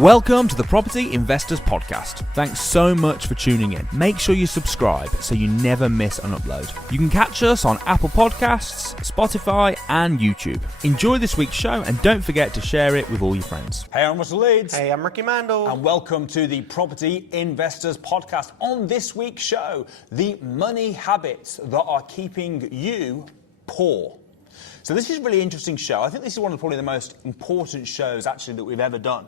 Welcome to the Property Investors Podcast. Thanks so much for tuning in. Make sure you subscribe so you never miss an upload. You can catch us on Apple Podcasts, Spotify, and YouTube. Enjoy this week's show and don't forget to share it with all your friends. Hey, I'm Russell Leeds. Hey, I'm Ricci Mandal. And welcome to the Property Investors Podcast. On this week's show, the money habits that are keeping you poor. So this is a really interesting show. I think this is one of probably the most important shows actually that we've ever done.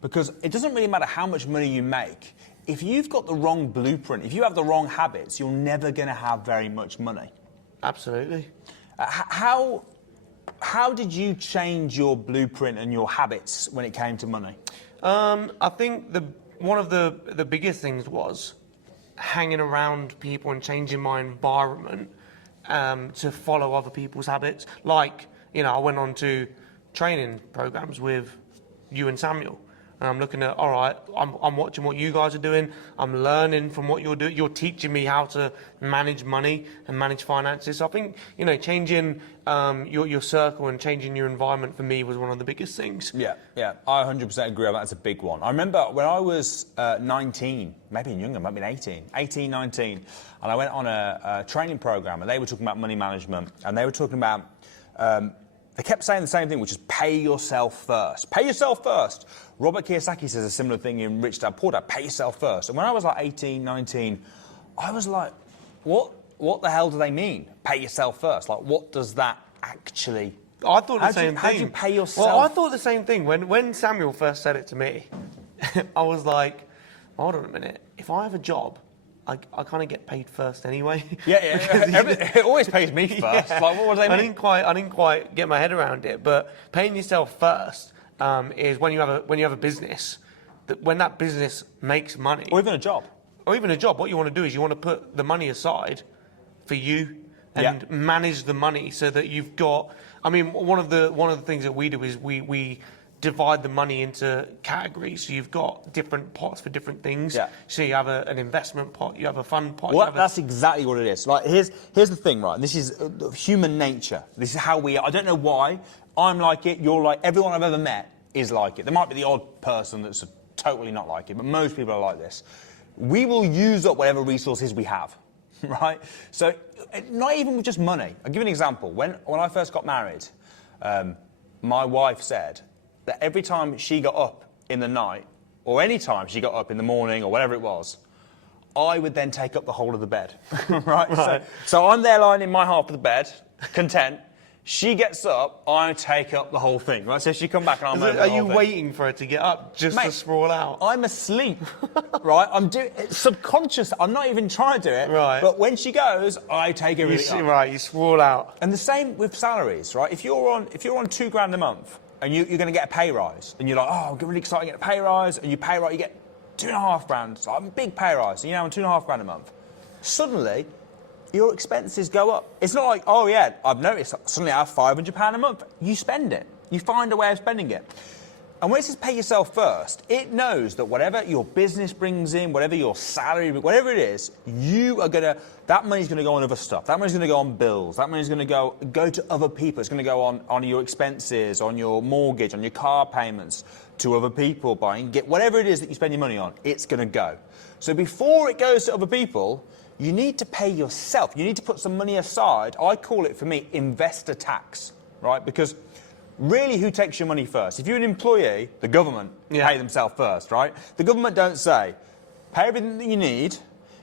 Because it doesn't really matter how much money you make. If you've got the wrong blueprint, if you have the wrong habits, you're never going to have very much money. Absolutely. How did you change your blueprint and your habits when it came to money? I think one of the biggest things was hanging around people and changing my environment to follow other people's habits. Like, I went on to training programs with you and Samuel. And I'm looking at, all right, I'm watching what you guys are doing. I'm learning from what you're doing. You're teaching me how to manage money and manage finances. So I think, changing your circle and changing your environment for me was one of the biggest things. Yeah, I 100% agree. That's a big one. I remember when I was 19, maybe younger, maybe 18, 19, and I went on a training program, and they were talking about money management, and they were talking about, they kept saying the same thing, which is pay yourself first. Pay yourself first. Robert Kiyosaki says a similar thing in Rich Dad Poor Dad, pay yourself first. And when I was like 18, 19, I was like, what the hell do they mean? Pay yourself first. Like, what does that actually... I thought the same thing. How do you pay yourself? Well, I thought the same thing. When Samuel first said it to me, I was like, hold on a minute. If I have a job, I kind of get paid first anyway. Yeah. It always pays me first. Yeah. Like, what was I mean? I didn't quite get my head around it. But paying yourself first is when you have a business. When that business makes money, Or even a job. What you want to do is you want to put the money aside for you and manage the money so that you've got. I mean, one of the things that we do is we divide the money into categories. So you've got different pots for different things. Yeah. So you have an investment pot, you have a fund pot. Well, that's exactly what it is. Like, here's the thing, right? This is human nature. This is how we are. I don't know why. I'm like it, you're like, everyone I've ever met is like it. There might be the odd person that's totally not like it, but most people are like this. We will use up whatever resources we have, right? So, not even with just money. I'll give you an example. When I first got married, my wife said that every time she got up in the night, or any time she got up in the morning, or whatever it was, I would then take up the whole of the bed, right? So I'm there lying in my half of the bed, content. She gets up, I take up the whole thing, right? So she come back and I'm over the Are whole you thing. waiting for her to get up just to sprawl out? I'm asleep, right? I'm doing it subconscious. I'm not even trying to do it. Right. But when she goes, I take everything up. Right, you sprawl out. And the same with salaries, right? If you're on $2,000 a month and you're going to get a pay rise, and you're like, oh, I'm really excited to get a pay rise, and you pay rise, you get $2,500. So I'm a big pay rise. So you're now on $2,500 a month. Suddenly, your expenses go up. It's not like, oh yeah, I've noticed suddenly I have £500 a month. You spend it. You find a way of spending it. And when it says pay yourself first, it knows that whatever your business brings in, whatever your salary, whatever it is, that money's gonna go on other stuff. That money's gonna go on bills. That money's gonna go to other people. It's gonna go on your expenses, on your mortgage, on your car payments, to other people, whatever it is that you spend your money on, it's gonna go. So before it goes to other people, you need to pay yourself. You need to put some money aside. I call it, for me, investor tax, right? Because really, who takes your money first? If you're an employee, the government pay themselves first, right? The government don't say, pay everything that you need,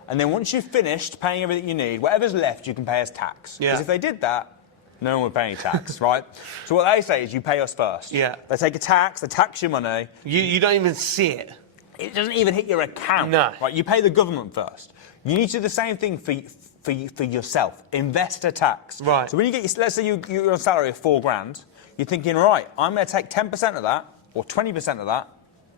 and then once you've finished paying everything you need, whatever's left, you can pay as tax. Because if they did that, no one would pay any tax, right? So what they say is, you pay us first. Yeah. They take a tax, they tax your money. You don't even see it. It doesn't even hit your account. No. Right? You pay the government first. You need to do the same thing for yourself. Investor tax. Right. So when you get, let's say you're on a salary of $4,000, you're thinking, right, I'm going to take 10% of that or 20% of that.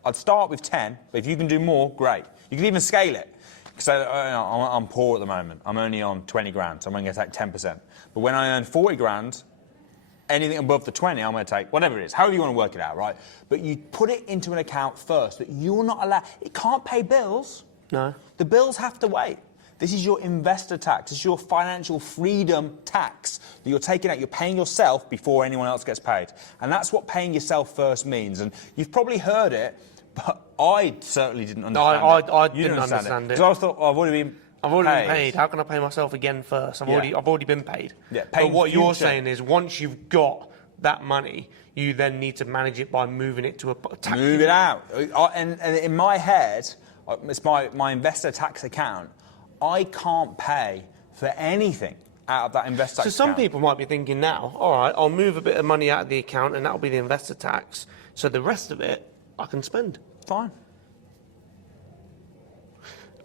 I'd start with 10, but if you can do more, great. You can even scale it. So I'm poor at the moment. I'm only on 20 grand, so I'm only going to take 10%. But when I earn 40 grand, anything above the 20, I'm going to take whatever it is, however you want to work it out, right? But you put it into an account first that you're not allowed. It can't pay bills. No. The bills have to wait. This is your investor tax. This is your financial freedom tax that you're taking out. You're paying yourself before anyone else gets paid. And that's what paying yourself first means. And you've probably heard it But I certainly didn't understand it. I You didn't understand it. Because I was thought, I've already been paid. How can I pay myself again first? I've already been paid. Yeah, but what you're future. saying is once you've got that money, you then need to manage it by moving it to a tax. Move it out. And in my head, it's my investor tax account. I can't pay for anything out of that investor tax account. So some people might be thinking now, all right, I'll move a bit of money out of the account and that'll be the investor tax. So the rest of it, I can spend. Fine.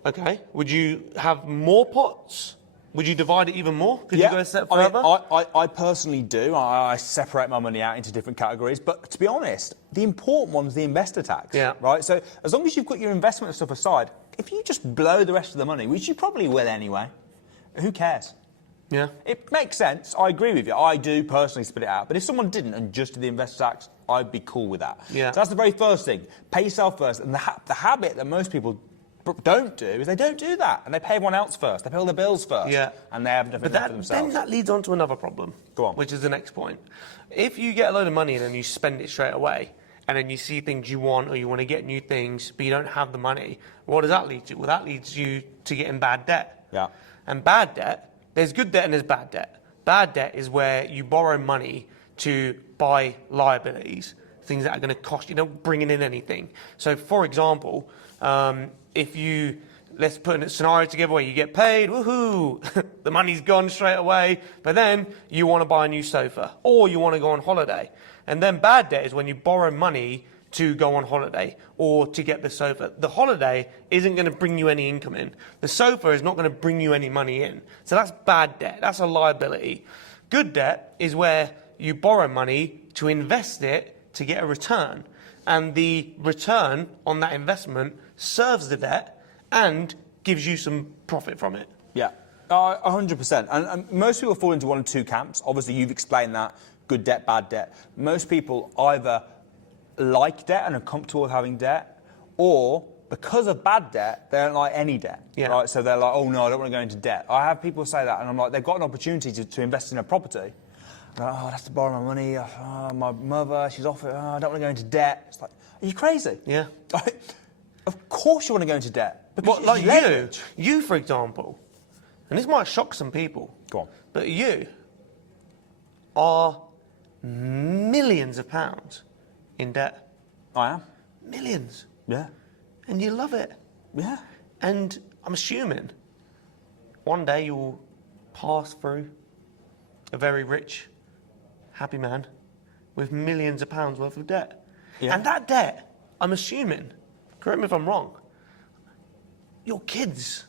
Okay. Would you have more pots? Would you divide it even more? Could you go a step I mean, further? I personally do. I separate my money out into different categories. But to be honest, the important one's the investor tax. Yeah. Right? So as long as you've got your investment stuff aside, if you just blow the rest of the money, which you probably will anyway, who cares? Yeah. It makes sense. I agree with you. I do personally split it out. But if someone didn't and just did the investor tax, I'd be cool with that. Yeah. So that's the very first thing. Pay yourself first. And the habit that most people don't do is they don't do that, and they pay everyone else first. They pay all their bills first, Yeah. and they have nothing left for themselves. Then that leads on to another problem. Go on. Which is the next point. If you get a load of money and then you spend it straight away, and then you see things you want or you want to get new things, but you don't have the money, what does that lead to? Well, that leads you to getting bad debt. Yeah. And bad debt, there's good debt and there's bad debt. Bad debt is where you borrow money to buy liabilities, things that are going to cost you, not bringing in anything. So, for example, if you, let's put a scenario together where you get paid, woohoo, the money's gone straight away, but then you want to buy a new sofa or you want to go on holiday. And then bad debt is when you borrow money to go on holiday or to get the sofa. The holiday isn't going to bring you any income in. The sofa is not going to bring you any money in. So that's bad debt. That's a liability. Good debt is where you borrow money to invest it to get a return. And the return on that investment serves the debt and gives you some profit from it. Yeah, 100%. And most people fall into one of two camps. Obviously, you've explained that, good debt, bad debt. Most people either like debt and are comfortable with having debt, or because of bad debt, they don't like any debt. Yeah. Right? So they're like, oh no, I don't want to go into debt. I have people say that, and I'm like, they've got an opportunity to invest in a property. They're like, oh, I have to borrow my money. Oh, my mother, she's off it. Oh, I don't want to go into debt. It's like, are you crazy? Yeah. Of course you want to go into debt. But like you, for example, and this might shock some people. Go on. But you are millions of pounds in debt. I am. Millions. Yeah. And you love it. Yeah. And I'm assuming one day you'll pass through a very rich, happy man with millions of pounds worth of debt. Yeah. And that debt, I'm assuming, correct me if I'm wrong, your kids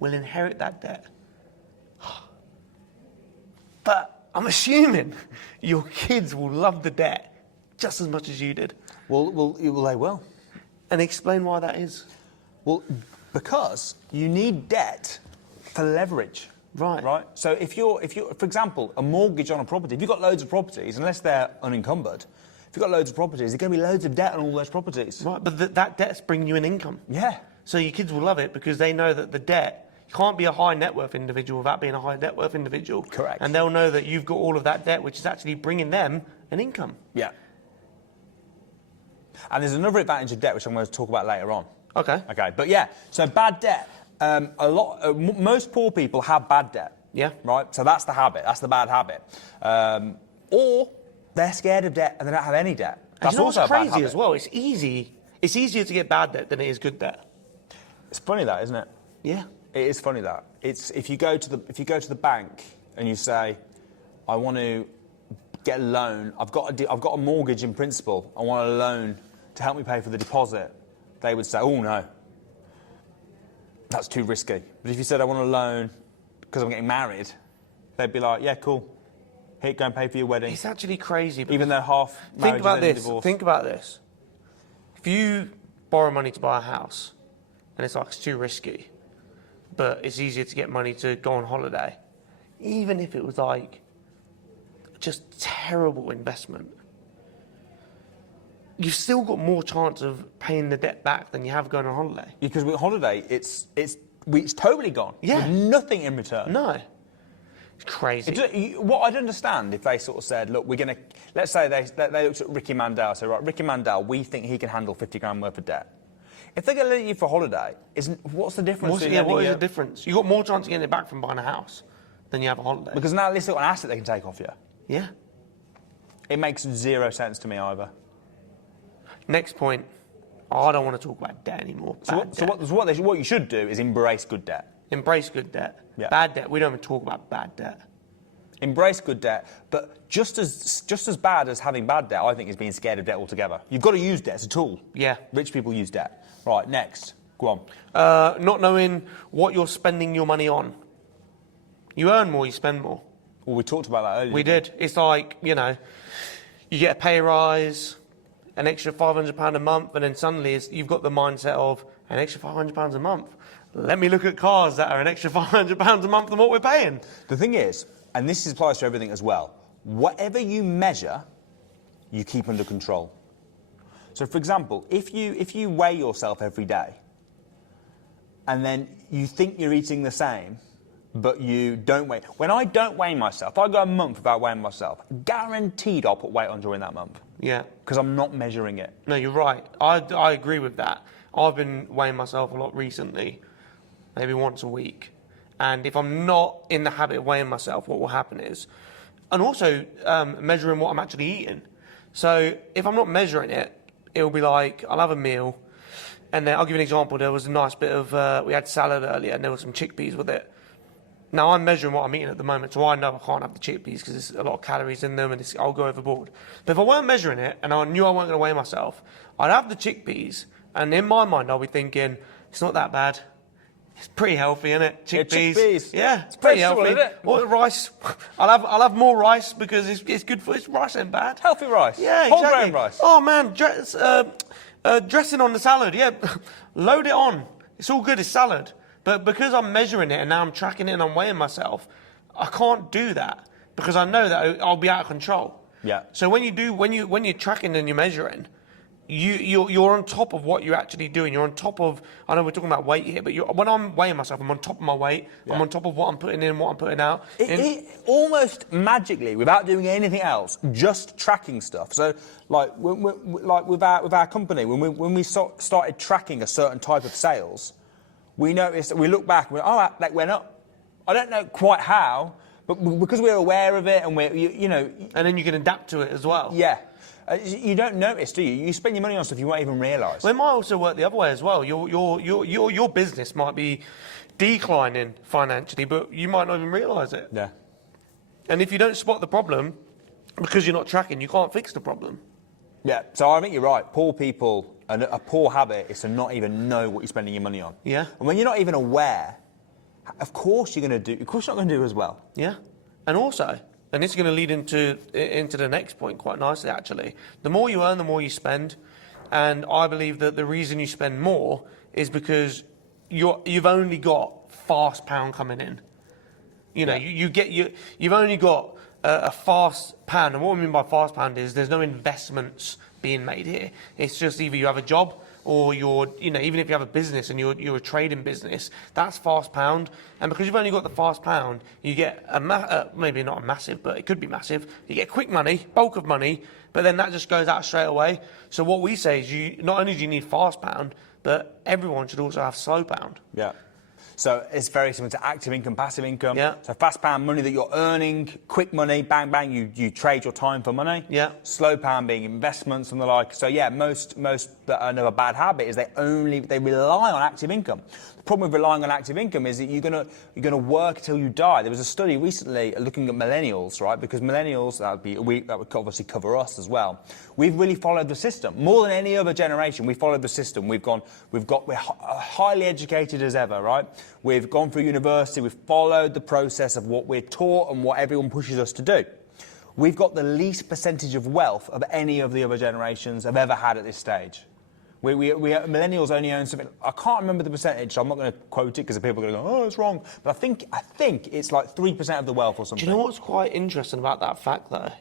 will inherit that debt. But I'm assuming your kids will love the debt just as much as you did. Well, they will. And explain why that is. Well, because you need debt for leverage. Right. Right. So if you're, for example, a mortgage on a property, if you've got loads of properties, unless they're unencumbered, if you've got loads of properties, there's going to be loads of debt on all those properties. Right, but that debt's bringing you an income. Yeah. So your kids will love it because they know that the debt, you can't be a high net worth individual without being a high net worth individual. Correct. And they'll know that you've got all of that debt, which is actually bringing them an income. Yeah. And there's another advantage of debt, which I'm going to talk about later on. Okay. Okay. But yeah, so bad debt. Most poor people have bad debt. Yeah. Right. So that's the habit. That's the bad habit. Or they're scared of debt and they don't have any debt. That's also what's a bad crazy habit. as well. It's easy. It's easier to get bad debt than it is good debt. It's funny that, isn't it? Yeah. It is funny that. It's if you go to the bank and you say, I want to get a loan. I've got a mortgage in principle. I want a loan to help me pay for the deposit. They would say, oh no, that's too risky. But if you said I want a loan because I'm getting married, they'd be like, yeah, cool. Here, go and pay for your wedding. It's actually crazy. Even though half marriage Think about and then this. divorce. Think about this. If you borrow money to buy a house, and it's like it's too risky, but it's easier to get money to go on holiday, even if it was like just terrible investment, you've still got more chance of paying the debt back than you have going on holiday. Because with holiday, it's totally gone. Yeah. With nothing in return. No. It's crazy. What I'd understand if they sort of said, look, we're going to, let's say they looked at Ricky Mandal, so right, Ricky Mandal, we think he can handle 50 grand worth of debt. If they're going to let you for holiday, what's the difference? What is the difference? You've got more chance of getting it back from buying a house than you have a holiday. Because now at least they've got an asset they can take off you. Yeah. It makes zero sense to me either. Next point. I don't want to talk about debt anymore. What you should do is embrace good debt. Embrace good debt. Yeah. Bad debt, we don't even talk about bad debt. Embrace good debt, but just as bad as having bad debt, I think, is being scared of debt altogether. You've got to use debt as a tool. Yeah. Rich people use debt. Right, next. Go on. Not knowing what you're spending your money on. You earn more, you spend more. Well, we talked about that earlier. We did. It's like, you get a pay rise, an extra £500 a month, and then suddenly you've got the mindset of an extra £500 a month. Let me look at cars that are an extra £500 a month than what we're paying. The thing is, and this applies to everything as well, whatever you measure, you keep under control. So, for example, if you weigh yourself every day, and then you think you're eating the same, but you don't weigh. When I don't weigh myself, I go a month without weighing myself, guaranteed I'll put weight on during that month. Yeah. Because I'm not measuring it. No, you're right. I agree with that. I've been weighing myself a lot recently, maybe once a week. And if I'm not in the habit of weighing myself, what will happen is, and also measuring what I'm actually eating. So if I'm not measuring it, it'll be like, I'll have a meal, and then I'll give you an example. There was a nice bit of, we had salad earlier, and there were some chickpeas with it. Now I'm measuring what I'm eating at the moment, so I know I can't have the chickpeas because there's a lot of calories in them, and I'll go overboard. But if I weren't measuring it, and I knew I weren't going to weigh myself, I'd have the chickpeas, and in my mind I'll be thinking, it's not that bad. It's pretty healthy, isn't it? Chickpeas. Yeah, it's pretty healthy. Isn't it? Or rice. I'll have more rice because it's good for. It's rice ain't bad. Healthy rice. Yeah, Whole exactly. grain rice. Oh man, dressing on the salad. Yeah, load it on. It's all good. It's salad. But because I'm measuring it and now I'm tracking it and I'm weighing myself, I can't do that because I know that I'll be out of control. Yeah. So when you're tracking and you're measuring, you're on top of what you're actually doing. You're on top of, I know we're talking about weight here, but when I'm weighing myself, I'm on top of my weight. Yeah. I'm on top of what I'm putting in, what I'm putting out. It almost magically, without doing anything else, just tracking stuff. So, like with our company, when we started tracking a certain type of sales, we noticed, we look back, and we went, that went up. I don't know quite how, but because we're aware of it and And then you can adapt to it as well. Yeah. You don't notice, do you? You spend your money on stuff you won't even realise. Well, it might also work the other way as well. Your business might be declining financially, but you might not even realise it. Yeah. And if you don't spot the problem, because you're not tracking, you can't fix the problem. Yeah, so I think you're right. Poor people, and a poor habit is to not even know what you're spending your money on. Yeah. And when you're not even aware, of course you're not going to do as well. Yeah. And also, and this is going to lead into the next point quite nicely, actually. The more you earn, the more you spend. And I believe that the reason you spend more is because you've only got fast pound coming in. You've only got a fast pound. And what we mean by fast pound is there's no investments being made here. It's just either you have a job or even if you have a business and you're a trading business, that's fast pound. And because you've only got the fast pound, you get maybe not a massive, but it could be massive. You get quick money, bulk of money, but then that just goes out straight away. So what we say is not only do you need fast pound, but everyone should also have slow pound. Yeah. So it's very similar to active income, passive income. Yeah. So fast pound, money that you're earning, quick money, bang, bang, you trade your time for money. Yeah. Slow pound being investments and the like. So yeah, most that know a bad habit is they rely on active income. The problem with relying on active income is that you're gonna work till you die. There was a study recently looking at millennials, right? Because millennials, that would obviously cover us as well. We've really followed the system more than any other generation. We followed the system. We're highly educated as ever, right? We've gone through university. We've followed the process of what we're taught and what everyone pushes us to do. We've got the least percentage of wealth of any of the other generations have ever had at this stage. Millennials only own something. I can't remember the percentage, so I'm not going to quote it because people are going to go, oh, it's wrong. But I think it's like 3% of the wealth or something. Do you know what's quite interesting about that fact, though?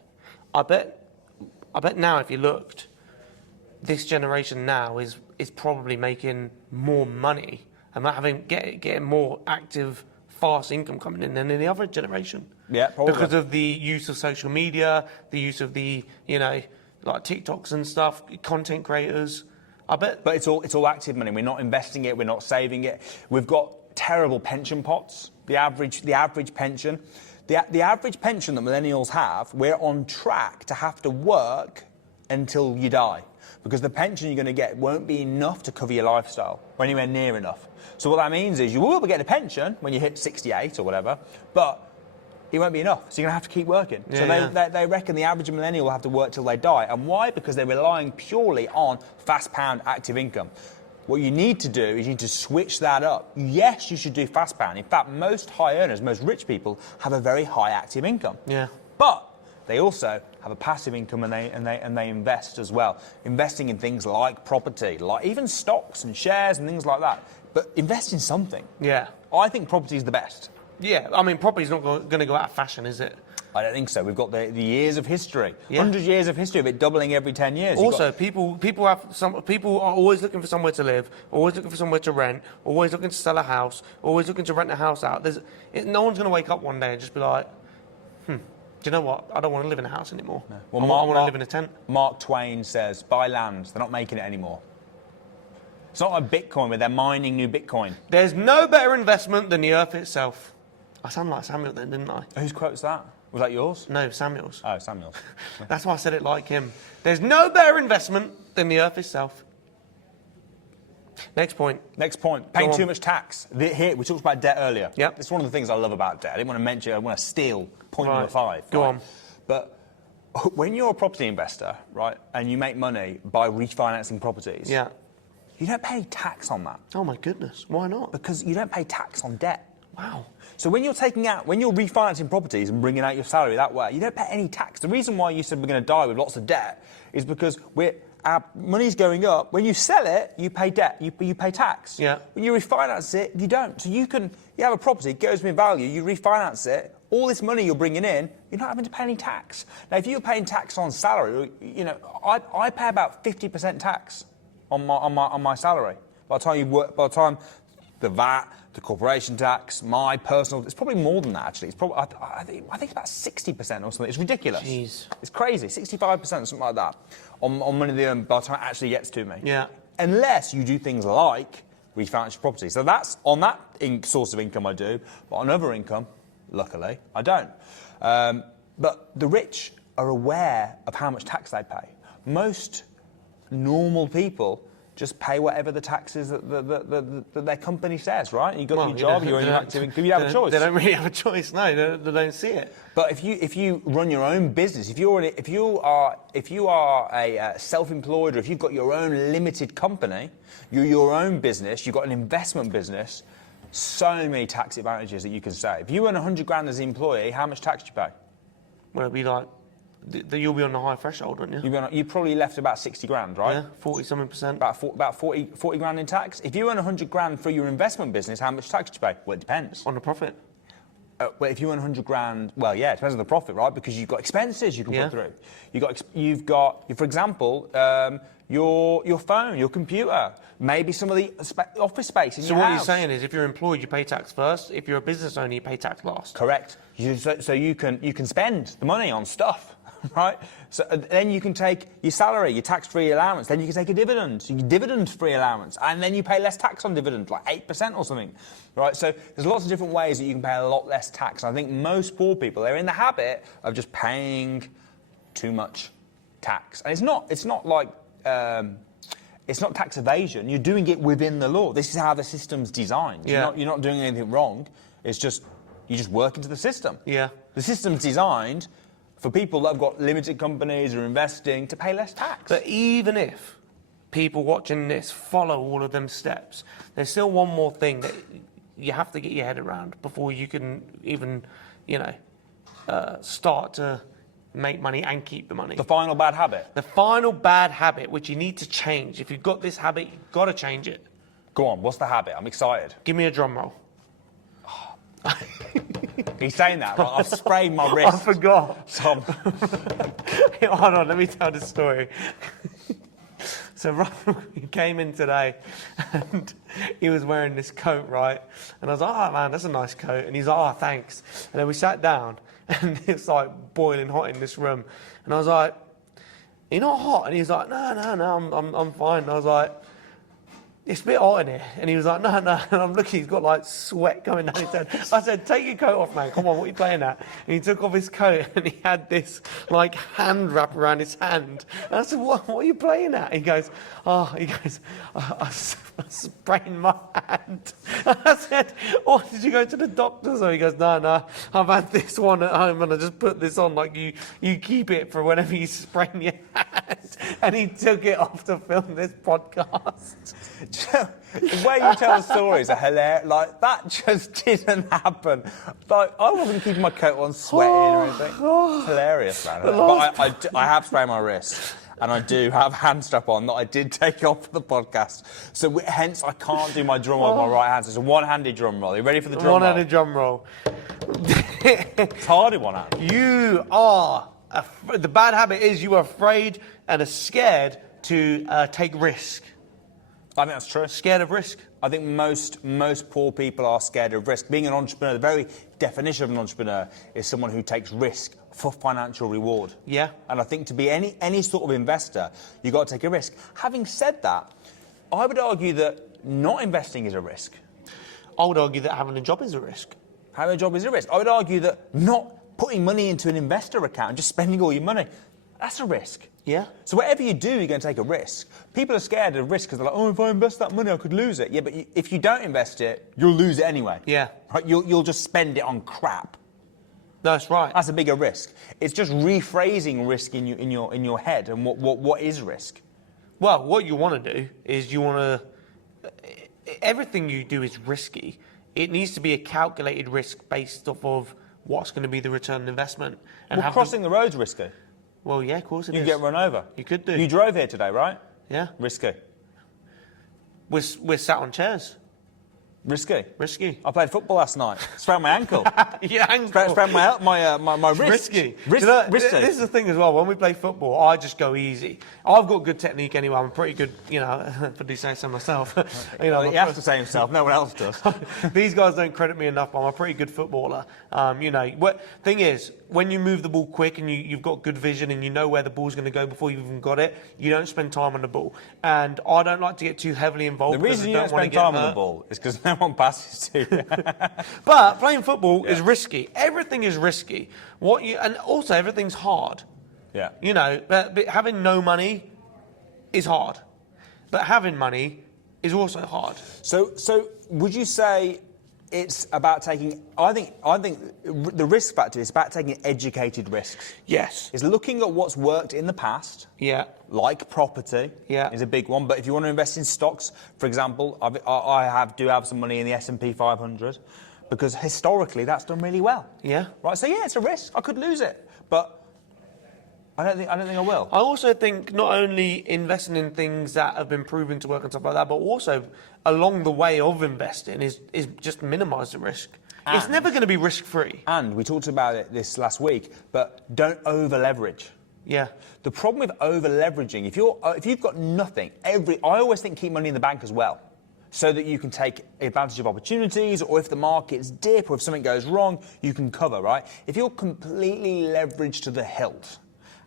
I bet now, if you looked, this generation now is probably making more money and getting more active, fast income coming in than any other generation. Yeah, probably. Because of the use of social media, the use of the, like TikToks and stuff, content creators. I bet. But it's all active money. We're not investing it. We're not saving it. We've got terrible pension pots. The average pension. The average pension that millennials have, we're on track to have to work until you die. Because the pension you're going to get won't be enough to cover your lifestyle, or anywhere near enough. So what that means is you will be getting a pension when you hit 68 or whatever, but it won't be enough. So you're going to have to keep working. Yeah, so they reckon the average millennial will have to work till they die. And why? Because they're relying purely on fast pound active income. What you need to do is you need to switch that up. Yes, you should do fast pound. In fact, most high earners, most rich people have a very high active income. Yeah. But they also have a passive income and they invest as well. Investing in things like property, like even stocks and shares and things like that. But invest in something. Yeah. I think property is the best. Yeah, I mean, property's not going to go out of fashion, is it? I don't think so. We've got the years of history, Yeah. 100 years of history of it doubling every 10 years. Also, people are always looking for somewhere to live, always looking for somewhere to rent, always looking to sell a house, always looking to rent a house out. No one's going to wake up one day and just be like, do you know what? I don't want to live in a house anymore. No. Well, I want to live in a tent. Mark Twain says, buy land. They're not making it anymore. It's not like Bitcoin where they're mining new Bitcoin. There's no better investment than the earth itself. I sound like Samuel then, didn't I? Whose quote's that? Was that yours? No, Samuel's. Oh, Samuel's. That's why I said it like him. There's no better investment than the earth itself. Next point. Paying too much tax. Here, we talked about debt earlier. Yep. It's one of the things I love about debt. I didn't want to mention it. I want to steal point number 5. Go right? on. But when you're a property investor, right, and you make money by refinancing properties, Yeah. you don't pay tax on that. Oh my goodness. Why not? Because you don't pay tax on debt. Wow. So when you're refinancing properties and bringing out your salary that way, you don't pay any tax. The reason why you said we're going to die with lots of debt is because our money's going up. When you sell it, you pay debt. You pay tax. Yeah. When you refinance it, you don't. So you have a property, it goes in value, you refinance it, all this money you're bringing in, you're not having to pay any tax. Now, if you're paying tax on salary, I pay about 50% tax on my salary. By the time the VAT, the corporation tax, my personal, it's probably more than that actually. It's probably I think it's about 60% or something. It's ridiculous. Jeez. It's crazy. 65%, something like that, on money they earn by the time it actually gets to me. Yeah. Unless you do things like refinance your property. So that's on that source of income I do, but on other income, luckily, I don't. But the rich are aware of how much tax they pay. Most normal people just pay whatever the tax is that their company says, right? You got your job, you're in your active income, you have a choice. They don't really have a choice, no. They don't see it. But if you run your own business, if you are a self-employed, or if you've got your own limited company, you're your own business, you've got an investment business, so many tax advantages that you can save. If you earn 100 grand as an employee, how much tax do you pay? Well, it'll be like, you'll be on the high threshold, won't you? You probably left about 60 grand, right? Yeah, 40-something%. About 40 grand in tax. If you earn 100 grand for your investment business, how much tax do you pay? Well, it depends. On the profit. Well, if you earn 100 grand, well, yeah, it depends on the profit, right? Because you've got expenses you can put through. You've got, for example, your phone, your computer, maybe some of the office space in your house. So what you're saying is, if you're employed, you pay tax first. If you're a business owner, you pay tax last. Correct. So you can spend the money on stuff, right? So then you can take your salary, your tax-free allowance. Then you can take a dividend, your dividend-free allowance, and then you pay less tax on dividend, like 8% or something, right? So there's lots of different ways that you can pay a lot less tax. I think most poor people, they're in the habit of just paying too much tax, and it's not like it's not tax evasion. You're doing it within the law. This is how the system's designed. Yeah. You're not doing anything wrong. It's just you just work into the system. Yeah. The system's designed for people that have got limited companies or investing to pay less tax. But even if people watching this follow all of them steps, there's still one more thing that you have to get your head around before you can even, start to make money and keep the money. The final bad habit. The final bad habit, which you need to change. If you've got this habit, you've got to change it. Go on, what's the habit? I'm excited. Give me a drum roll. He's saying that, right? I've sprayed my wrist. I forgot. Tom. Hold on, let me tell the story. So Rob came in today and he was wearing this coat, right? And I was like, oh man, that's a nice coat. And he's like, oh, thanks. And then we sat down and it's like boiling hot in this room. And I was like, "You're not hot?" And he was like, "No, I'm fine." And I was like, "It's a bit hot in here." And he was like, "No." And I'm looking, he's got like sweat coming down his head. I said, "Take your coat off, man. Come on, what are you playing at?" And he took off his coat and he had this like hand wrap around his hand. And I said, what are you playing at? He goes, I sprained my hand. And I said, "Oh, did you go to the doctor?" So he goes, No, I've had this one at home and I just put this on, like you keep it for whenever you sprain your hand. And he took it off to film this podcast. The way you tell stories are hilarious. Like, that just didn't happen. Like, I wasn't keeping my coat on, sweating or anything. It's hilarious, man. But I have sprained my wrist. And I do have a hand strap on that I did take off for the podcast. So hence I can't do my drum roll with my right hand. So it's a one-handed drum roll. Are you ready for the drum roll? One-handed drum roll. It's hard in one hand. You are... the bad habit is you are afraid and are scared to take risk. I think that's true. Scared of risk. I think most poor people are scared of risk. Being an entrepreneur, the very definition of an entrepreneur is someone who takes risk for financial reward. Yeah. And I think to be any sort of investor, you've got to take a risk. Having said that, I would argue that not investing is a risk. I would argue that having a job is a risk. Having a job is a risk. I would argue that not putting money into an investor account and just spending all your money, that's a risk. Yeah. So whatever you do, you're going to take a risk. People are scared of risk because they're like, "Oh, if I invest that money, I could lose it." Yeah, but if you don't invest it, you'll lose it anyway. Yeah. Right? You'll just spend it on crap. That's right. That's a bigger risk. It's just rephrasing risk in your head and what is risk. Well, what you want to do is you want to... Everything you do is risky. It needs to be a calculated risk based off of what's going to be the return on investment. And Well, crossing the road's risky. Well, yeah, of course it is. You get run over. You could do. You drove here today, right? Yeah. Risky. We're sat on chairs. Risky. Risky. I played football last night. Sprained my ankle. Your ankle. Sprained my wrist. Risky. Risky. Do you know, Risky. This is the thing as well. When we play football, I just go easy. I've got good technique anyway. I'm pretty good, you know, if I do say so myself. You know, he has to say himself. No one else does. These guys don't credit me enough, but I'm a pretty good footballer. You know, thing is, when you move the ball quick and you've got good vision and you know where the ball's going to go before you've even got it, you don't spend time on the ball. And I don't like to get too heavily involved. The reason you don't spend time on the ball is because no one passes to you. But playing football is risky. Everything is risky. And also everything's hard. Yeah. You know, but having no money is hard. But having money is also hard. So would you say it's about taking? I think the risk factor is about taking educated risks. Yes. It's looking at what's worked in the past. Yeah. Like property. Yeah. Is a big one. But if you want to invest in stocks, for example, I do have some money in the S&P 500 because historically that's done really well. Yeah. Right. So yeah, it's a risk. I could lose it, but I don't think I will. I also think not only investing in things that have been proven to work and stuff like that, but also along the way of investing is just minimise the risk. It's never going to be risk-free. And we talked about it this last week, but don't over-leverage. Yeah. The problem with over-leveraging, if you've got nothing, I always think keep money in the bank as well, so that you can take advantage of opportunities, or if the markets dip, or if something goes wrong, you can cover, right? If you're completely leveraged to the hilt,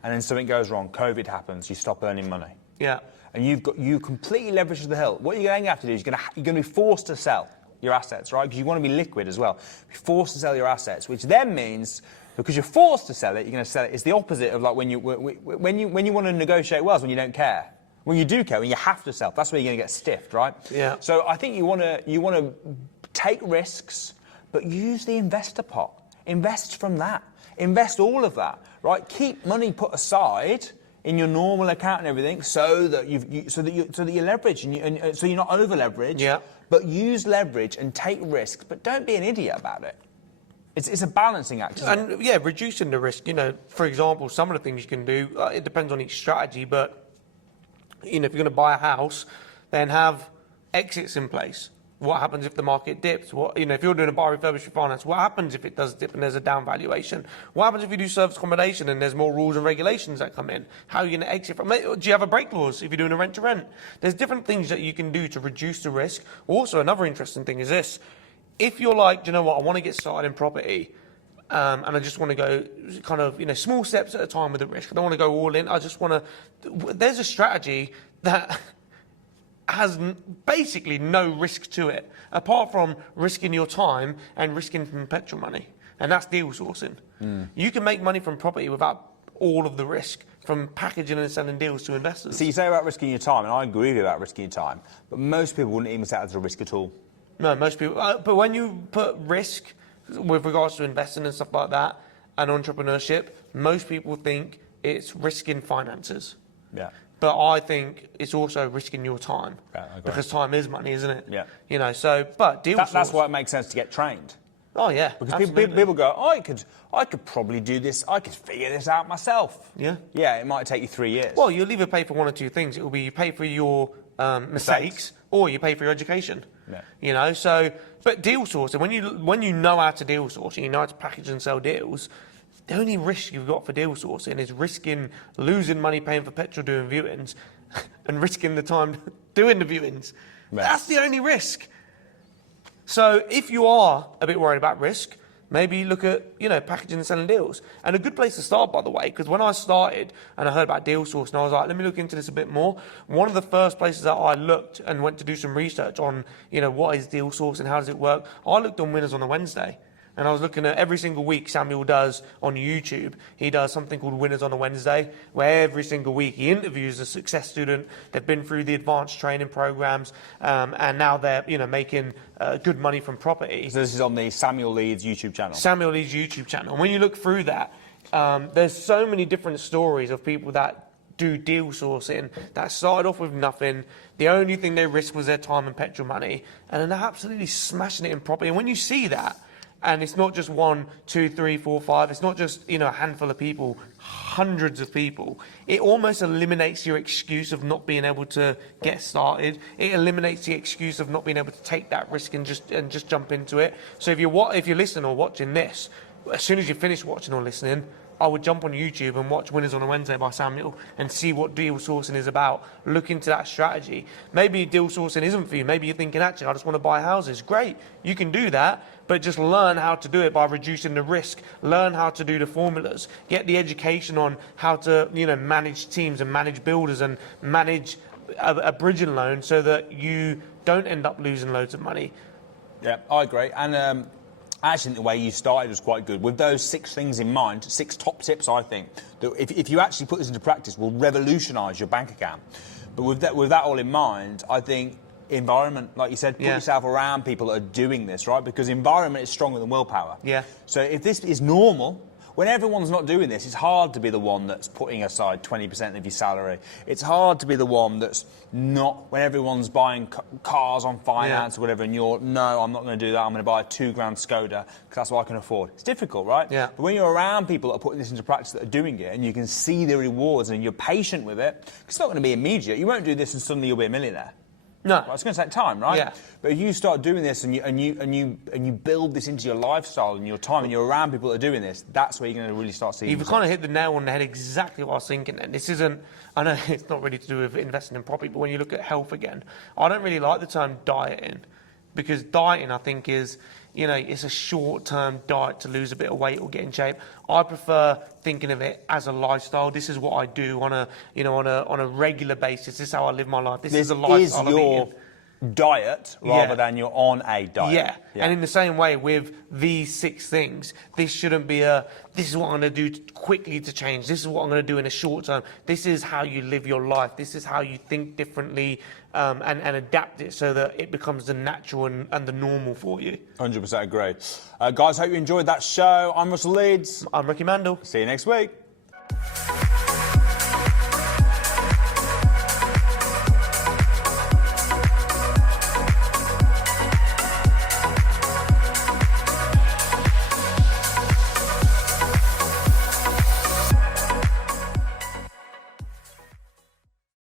and then something goes wrong, COVID happens, you stop earning money. Yeah. And you completely leveraged to the hilt. What you're going to have to do is you're going to be forced to sell your assets, right? Because you want to be liquid as well. You're forced to sell your assets, which then means because you're forced to sell it, you're going to sell it. It's the opposite of like when you want to negotiate well, is when you don't care. When you do care, when you have to sell, that's where you're going to get stiffed, right? Yeah. So I think you want to take risks, but use the investor pot. Invest from that. Invest all of that, right? Keep money put aside in your normal account and everything, so that you leverage and so you're not over leveraged. Yeah. But use leverage and take risks, but don't be an idiot about it. It's a balancing act. And yeah, reducing the risk. You know, for example, some of the things you can do. It depends on each strategy, but you know, if you're going to buy a house, then have exits in place. What happens if the market dips? If you're doing a buy, refurbish, refinance, what happens if it does dip and there's a down valuation? What happens if you do service accommodation and there's more rules and regulations that come in? How are you going to exit from it? Do you have a break clause if you're doing a rent to rent? There's different things that you can do to reduce the risk. Also, another interesting thing is this. If you're like, do you know what, I want to get started in property, and I just want to go kind of, small steps at a time with the risk. I don't want to go all in. I just want to. There's a strategy that has basically no risk to it, apart from risking your time and risking some petrol money, and that's deal sourcing. You can make money from property without all of the risk, from packaging and selling deals to investors. So you say about risking your time, and I agree with you about risking your time, but most people wouldn't even say that as a risk at all. No, most people. But when you put risk with regards to investing and stuff like that, and entrepreneurship, most people think it's risking finances. Yeah. But I think it's also risking your time. Yeah, I agree. Because time is money, isn't it? Yeah. But deal that's why it makes sense to get trained. Oh, yeah. Because people go, I could probably do this. I could figure this out myself. Yeah. Yeah, it might take you 3 years. Well, you'll either pay for one or two things. It will be you pay for your mistakes or you pay for your education. Yeah. But deal sourcing, when you know how to deal source and you know how to package and sell deals, the only risk you've got for deal sourcing is risking losing money paying for petrol doing viewings and risking the time doing the viewings. Yeah. That's the only risk. So if you are a bit worried about risk, maybe look at, packaging and selling deals. And a good place to start, by the way, because when I started and I heard about deal source and I was like, let me look into this a bit more. One of the first places that I looked and went to do some research on, what is deal source and how does it work, I looked on Winners on a Wednesday. And I was looking at every single week Samuel does on YouTube. He does something called Winners on a Wednesday, where every single week he interviews a success student. They've been through the advanced training programs, and now they're making good money from property. So this is on the Samuel Leeds YouTube channel. Samuel Leeds YouTube channel. And when you look through that, there's so many different stories of people that do deal sourcing that started off with nothing. The only thing they risked was their time and petrol money, and then they're absolutely smashing it in property. And when you see that, and it's not just 1, 2, 3, 4, 5. It's not just a handful of people, hundreds of people. It almost eliminates your excuse of not being able to get started. It eliminates the excuse of not being able to take that risk and just jump into it. So if you're listening or watching this, as soon as you finish watching or listening, I would jump on YouTube and watch Winners on a Wednesday by Samuel and see what deal sourcing is about. Look into that strategy. Maybe deal sourcing isn't for you. Maybe you're thinking, actually, I just want to buy houses. Great, you can do that, but just learn how to do it by reducing the risk. Learn how to do the formulas. Get the education on how to, manage teams and manage builders and manage a bridging loan so that you don't end up losing loads of money. Yeah, I agree. And I actually think the way you started was quite good. With those 6 things in mind, 6 top tips, I think, that if you actually put this into practice, will revolutionise your bank account. But with that all in mind, I think environment, like you said, put yourself around people that are doing this, right? Because environment is stronger than willpower. Yeah. So if this is normal, when everyone's not doing this, it's hard to be the one that's putting aside 20% of your salary. It's hard to be the one that's not, when everyone's buying cars on finance or whatever, and you're, no, I'm not going to do that, I'm going to buy a $2,000 Skoda because that's what I can afford. It's difficult, right? Yeah. But when you're around people that are putting this into practice, that are doing it, and you can see the rewards and you're patient with it, it's not going to be immediate. You won't do this and suddenly you'll be a millionaire. No. Well, it's going to take time, right? Yeah. But if you start doing this and you build this into your lifestyle and your time and you're around people that are doing this, that's where you're going to really start seeing. You've kind of hit the nail on the head exactly what I was thinking. And this isn't, I know it's not really to do with investing in property, but when you look at health again, I don't really like the term dieting, because dieting, I think, is, it's a short-term diet to lose a bit of weight or get in shape. I prefer thinking of it as a lifestyle. This is what I do on a regular basis. This is how I live my life. This is a lifestyle. Is your diet rather than you're on a diet. Yeah. And in the same way with these 6 things, this shouldn't be this is what I'm going to do quickly to change. This is what I'm going to do in a short term. This is how you live your life. This is how you think differently and adapt it so that it becomes the natural and the normal for you. 100% agree. Guys, hope you enjoyed that show. I'm Russell Leeds. I'm Ricky Mandal. See you next week.